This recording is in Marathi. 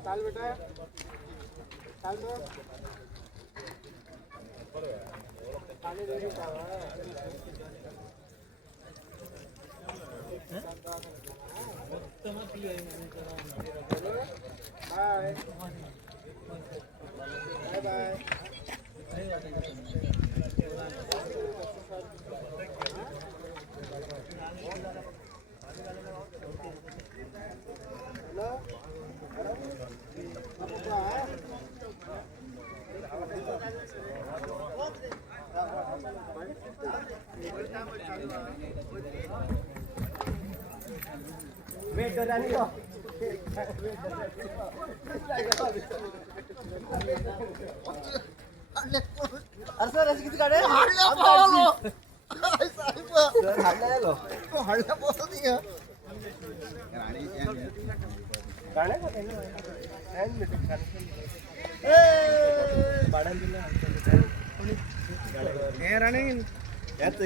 चाल बेटा चाल तो पानी दे दो बाय बाय बाय वेट कर रानी को अरे सर ऐसे किती गाड्या हाडल्या पावलो साहेब सर हाडल्या आलो तो हाडल्या पावलो नाही राणी गाण्या का त्यांनी ए बाडान दिला हे राणी यात